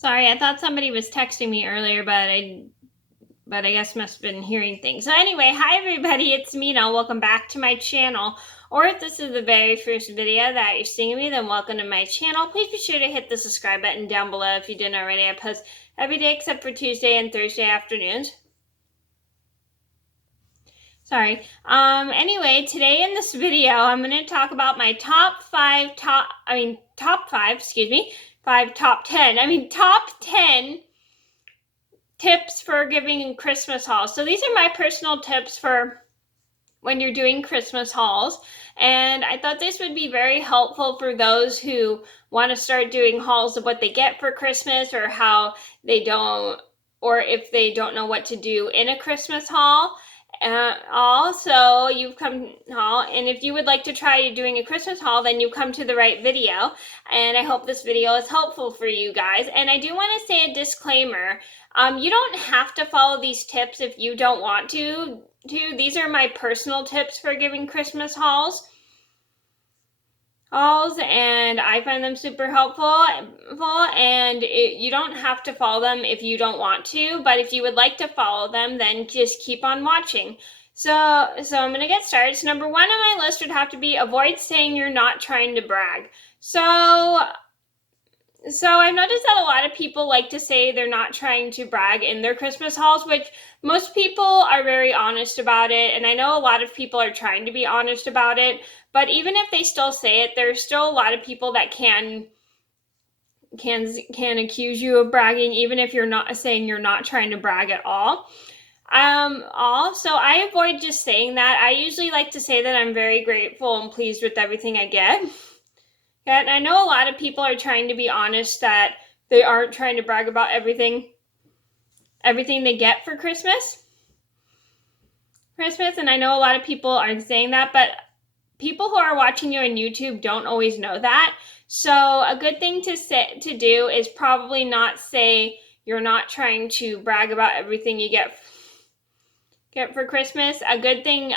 Sorry, I thought somebody was texting me earlier, but I guess must have been hearing things. So anyway, hi everybody, it's Mena. Welcome back to my channel. Or if this is the very first video that you're seeing me, then welcome to my channel. Please be sure to hit the subscribe button down below if you didn't already. I post every day except for Tuesday and Thursday afternoons. Sorry. Anyway, today in this video, I'm going to talk about my top 10 tips for giving Christmas hauls. So these are my personal tips for when you're doing Christmas hauls. And I thought this would be very helpful for those who want to start doing hauls of what they get for Christmas, or how they don't, or if they don't know what to do in a Christmas haul. Also, you've come haul, and if you would like to try doing a Christmas haul, then you come to the right video. And I hope this video is helpful for you guys. And I do want to say a disclaimer. You don't have to follow these tips if you don't want to. These are my personal tips for giving Christmas hauls, and I find them super helpful, and you don't have to follow them if you don't want to, but if you would like to follow them, then just keep on watching. So I'm going to get started. So number one on my list would have to be avoid saying you're not trying to brag. So I've noticed that a lot of people like to say they're not trying to brag in their Christmas hauls, which most people are very honest about it. And I know a lot of people are trying to be honest about it, but even if they still say it, there's still a lot of people that can accuse you of bragging, even if you're not saying you're not trying to brag at all. So I avoid just saying that. I usually like to say that I'm very grateful and pleased with everything I get. And I know a lot of people are trying to be honest that they aren't trying to brag about everything they get for Christmas. And I know a lot of people aren't saying that, but people who are watching you on YouTube don't always know that. So a good thing to do is probably not say you're not trying to brag about everything you get for Christmas. A good thing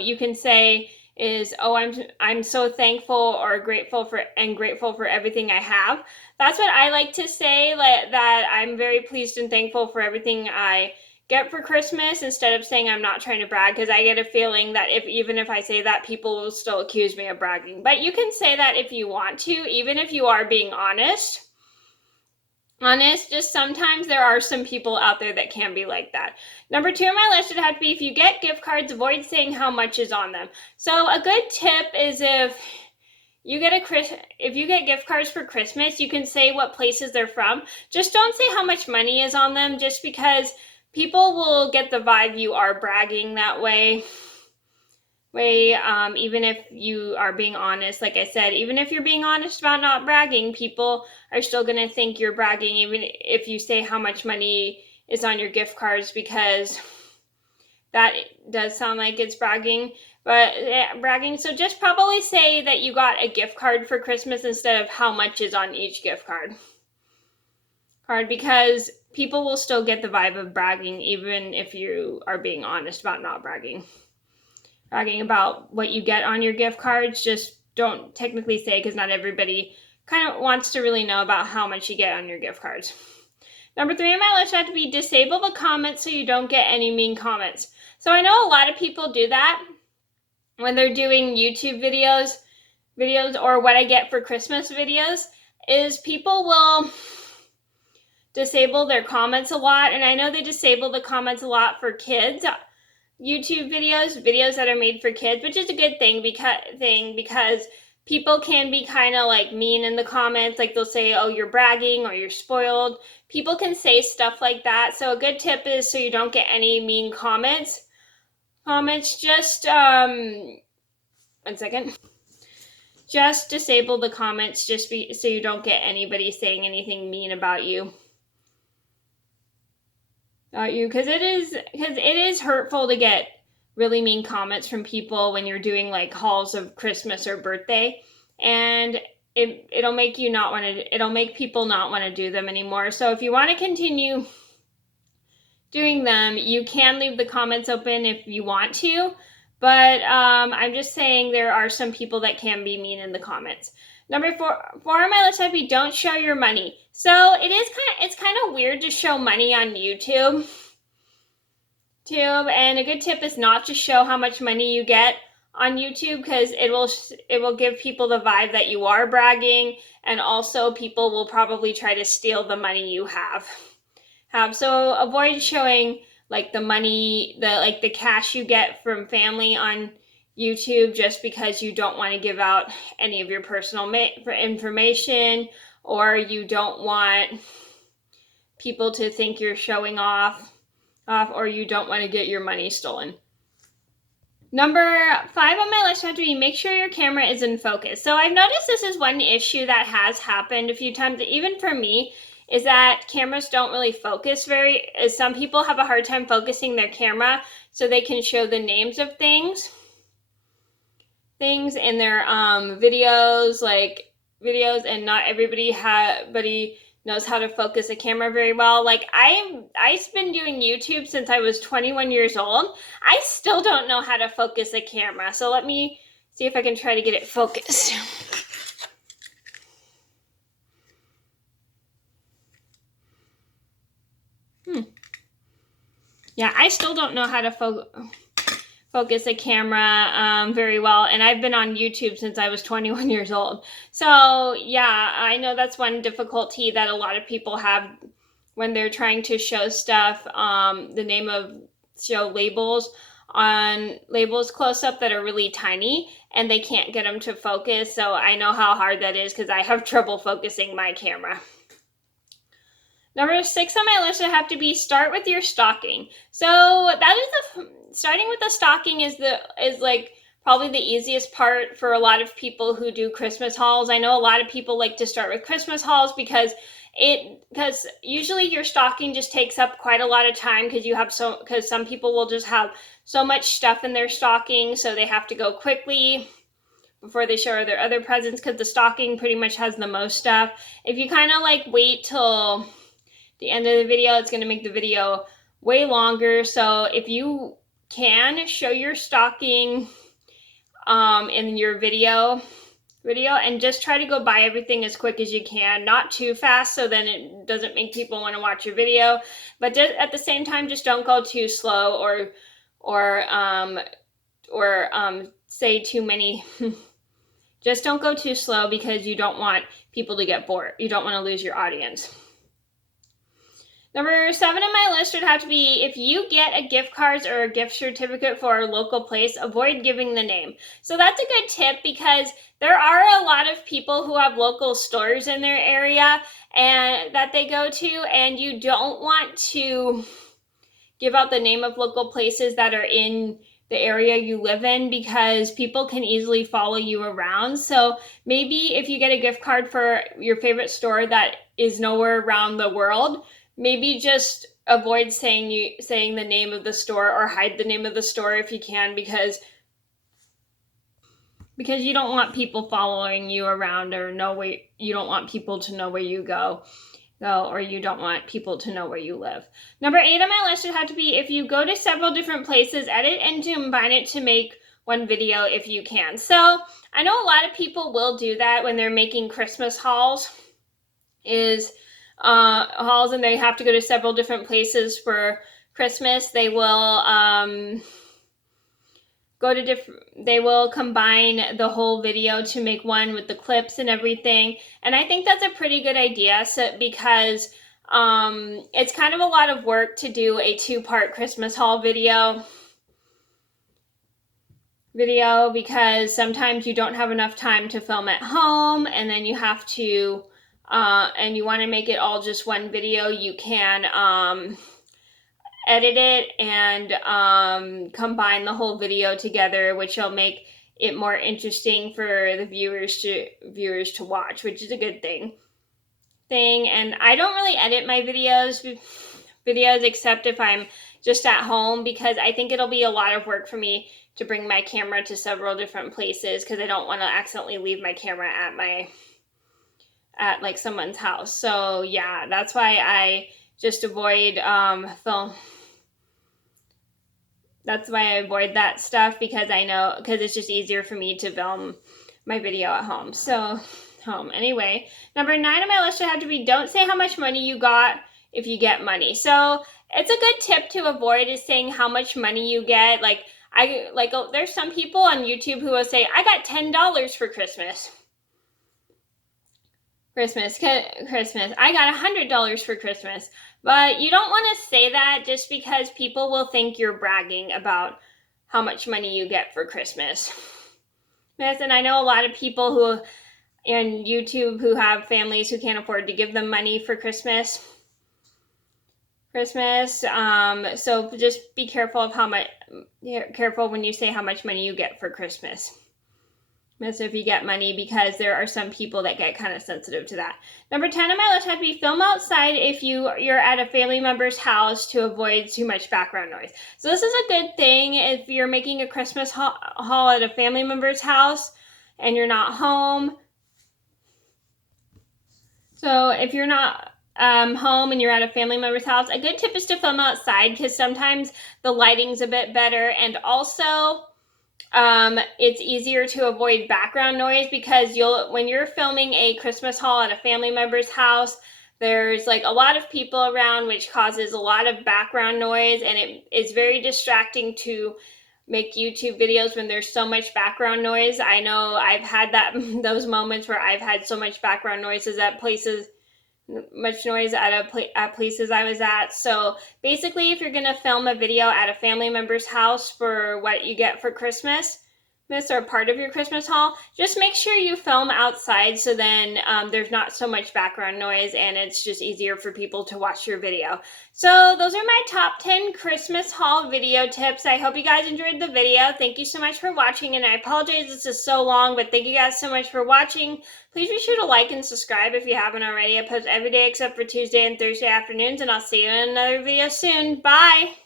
you can say is, oh, I'm so thankful or grateful for everything I have. That's what I like to say, that I'm very pleased and thankful for everything I get for Christmas, instead of saying I'm not trying to brag, because I get a feeling that even if I say that, people will still accuse me of bragging. But you can say that if you want to, even if you are being honest. Just sometimes there are some people out there that can be like that. Number two on my list would have to be, if you get gift cards, avoid saying how much is on them. So a good tip is, if you get gift cards for Christmas, you can say what places they're from. Just don't say how much money is on them, just because people will get the vibe you are bragging that way. Even if you are being honest, like I said, even if you're being honest about not bragging, people are still going to think you're bragging, even if you say how much money is on your gift cards, because that does sound like it's bragging. So just probably say that you got a gift card for Christmas instead of how much is on each gift card, because people will still get the vibe of bragging, even if you are being honest about not bragging. Bragging about what you get on your gift cards, just don't technically say, because not everybody kind of wants to really know about how much you get on your gift cards. Number three on my list had to be, disable the comments so you don't get any mean comments. So I know a lot of people do that when they're doing YouTube videos, or what I get for Christmas videos, is people will disable their comments a lot. And I know they disable the comments a lot for kids YouTube videos that are made for kids, which is a good thing, because people can be kind of like mean in the comments. Like they'll say, oh, you're bragging, or you're spoiled. People can say stuff like that. So a good tip is, so you don't get any mean comments, just one second. Just disable the comments, so you don't get anybody saying anything mean about you. Because it is hurtful to get really mean comments from people when you're doing like hauls of Christmas or birthday, and it'll make people not want to do them anymore. So if you want to continue doing them, you can leave the comments open if you want to, But I'm just saying there are some people that can be mean in the comments. Number four on my list would be don't show your money. So it's kind of weird to show money on YouTube. And a good tip is not to show how much money you get on YouTube, because it will give people the vibe that you are bragging, and also people will probably try to steal the money you have. So avoid showing like the money, the cash you get from family on YouTube, just because you don't want to give out any of your personal information, or you don't want people to think you're showing off, or you don't want to get your money stolen. Number 5 on my list had to be make sure your camera is in focus. So I've noticed this is one issue that has happened a few times, even for me, is that cameras don't really focus some people have a hard time focusing their camera so they can show the names of things in their videos, and not everybody knows how to focus a camera very well. Like I've been doing YouTube since I was 21 years old. I still don't know how to focus a camera. So let me see if I can try to get it focused. Yeah, I still don't know how to focus a camera very well, and I've been on YouTube since I was 21 years old. So yeah, I know that's one difficulty that a lot of people have when they're trying to show stuff, show labels close up that are really tiny, and they can't get them to focus. So I know how hard that is, because I have trouble focusing my camera. Number 6 on my list would have to be start with your stocking. So that is starting with the stocking is like probably the easiest part for a lot of people who do Christmas hauls. I know a lot of people like to start with Christmas hauls because usually your stocking just takes up quite a lot of time, because some people will just have so much stuff in their stocking, so they have to go quickly before they show their other presents, because the stocking pretty much has the most stuff. If you kind of like wait till the end of the video, it's going to make the video way longer. So if you can show your stocking in your video, and just try to go buy everything as quick as you can, not too fast, so then it doesn't make people want to watch your video, but at the same time, just don't go too slow or say too many just don't go too slow, because you don't want people to get bored. You don't want to lose your audience. Number 7 on my list would have to be, if you get a gift card or a gift certificate for a local place, avoid giving the name. So that's a good tip, because there are a lot of people who have local stores in their area and that they go to, and you don't want to give out the name of local places that are in the area you live in, because people can easily follow you around. So maybe if you get a gift card for your favorite store that is nowhere around the world, maybe just avoid saying the name of the store, or hide the name of the store if you can, because you don't want people following you around, or you don't want people to know where you go, or you don't want people to know where you live. Number 8 on my list would have to be, if you go to several different places, edit and combine it to make one video if you can. So I know a lot of people will do that when they're making Christmas hauls, and they have to go to several different places for Christmas. They will they will combine the whole video to make one with the clips and everything. And I think that's a pretty good idea, because it's kind of a lot of work to do a 2-part Christmas haul video, because sometimes you don't have enough time to film at home, and then you have to and you want to make it all just one video. You can edit it and combine the whole video together, which will make it more interesting for the viewers to watch, which is a good thing. And I don't really edit my videos except if I'm just at home, because I think it'll be a lot of work for me to bring my camera to several different places, because I don't want to accidentally leave my camera at like someone's house. So yeah, that's why I just avoid That's why I avoid that stuff, because I know, because it's just easier for me to film my video at home. So, home. Anyway, number 9 on my list would have to be, don't say how much money you got if you get money. So, it's a good tip to avoid is saying how much money you get. There's some people on YouTube who will say, I got $10 for Christmas. Christmas. I got $100 for Christmas. But you don't want to say that, just because people will think you're bragging about how much money you get for Christmas. Yes, and I know a lot of people who in YouTube who have families who can't afford to give them money for Christmas. So just be careful of careful when you say how much money you get for Christmas. So if you get money, because there are some people that get kind of sensitive to that. Number 10 on my list had to be, film outside if you're at a family member's house to avoid too much background noise. So this is a good thing if you're making a Christmas haul at a family member's house and you're not home. So if you're not home and you're at a family member's house, a good tip is to film outside, because sometimes the lighting's a bit better, and also it's easier to avoid background noise, because when you're filming a Christmas haul at a family member's house, there's like a lot of people around, which causes a lot of background noise, and it is very distracting to make YouTube videos when there's so much background noise. I know I've had those moments where I've had so much background noises at places, much noise at places I was at. So basically, if you're going to film a video at a family member's house for what you get for Christmas, or part of your Christmas haul, just make sure you film outside, so then there's not so much background noise, and it's just easier for people to watch your video. So those are my top 10 Christmas haul video tips. I hope you guys enjoyed the video. Thank you so much for watching, and I apologize this is so long, but thank you guys so much for watching. Please be sure to like and subscribe if you haven't already. I post every day except for Tuesday and Thursday afternoons, and I'll see you in another video soon. Bye!